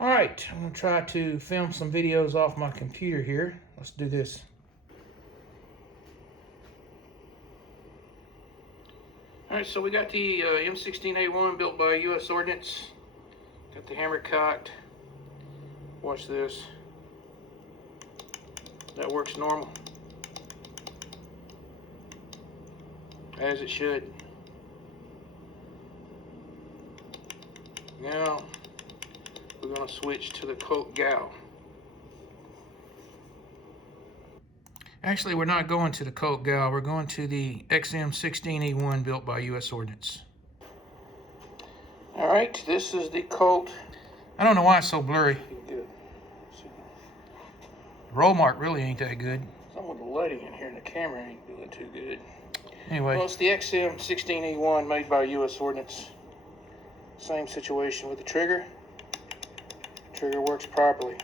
All right, I'm gonna try to film some videos off my computer here. Let's do this. All right, so we got the M16A1 built by U.S. Ordnance. Got the hammer cocked. Watch this. That works normal, as it should. Now we're going to switch to the Colt GAU. Actually, we're not going to the Colt GAU. We're going to the XM16E1 built by U.S. Ordnance. All right, this is the Colt. I don't know why it's so blurry. Good. The roll mark really ain't that good. Some of the lighting in here in the camera ain't doing too good. Anyway. Well, it's the XM16E1 made by U.S. Ordnance. Same situation with the trigger. Trigger works properly,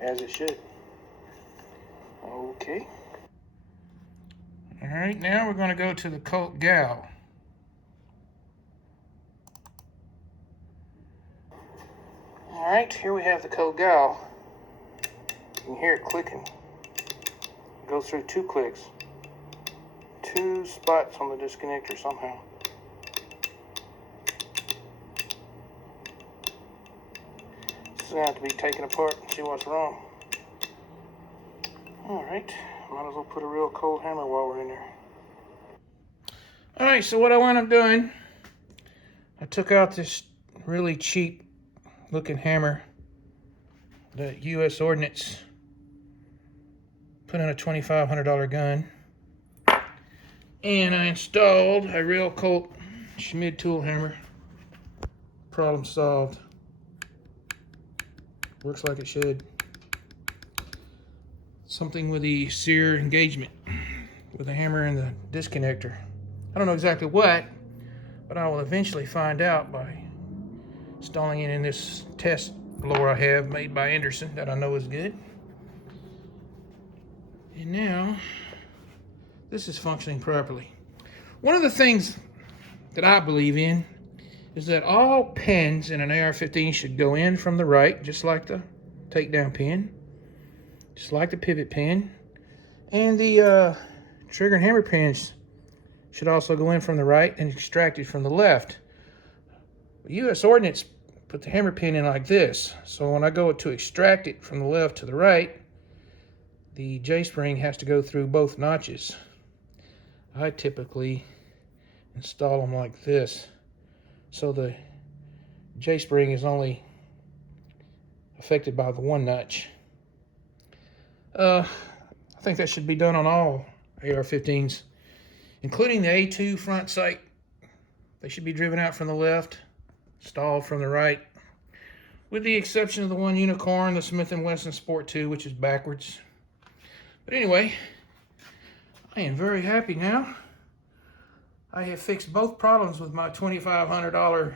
as it should. Okay. All right, now we're going to go to the Colt GAU. All right, here we have the Colt GAU. You can hear it clicking. It goes through 2 clicks. 2 spots on the disconnector somehow. This is going to have to be taken apart and see what's wrong. Alright, might as well put a real cold hammer while we're in there. Alright, so what I wound up doing, I took out this really cheap looking hammer that U.S. Ordnance put in a $2,500 gun. And I installed a real Colt Schmid tool hammer. Problem solved. Works like it should. Something with the sear engagement with the hammer and the disconnector. I don't know exactly what, but I will eventually find out by installing it in this test blower I have made by Anderson that I know is good. And now this is functioning properly. One of the things that I believe in is that all pins in an AR-15 should go in from the right, just like the takedown pin, just like the pivot pin, and the trigger and hammer pins should also go in from the right and extracted from the left. U.S. Ordnance put the hammer pin in like this, so when I go to extract it from the left to the right, the J-spring has to go through both notches. I typically install them like this, so the J-spring is only affected by the one notch. I think that should be done on all AR-15s, including the A2 front sight. They should be driven out from the left, stalled from the right, with the exception of the one Unicorn, the Smith & Wesson Sport 2, which is backwards. But anyway, I am very happy now. I have fixed both problems with my $2,500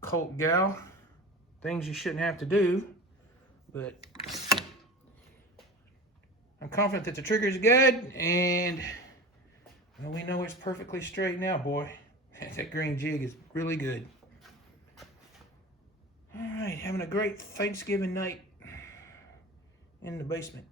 Colt GAU. Things you shouldn't have to do, but I'm confident that the trigger is good, and well, we know it's perfectly straight now, boy. That green jig is really good. All right, having a great Thanksgiving night in the basement.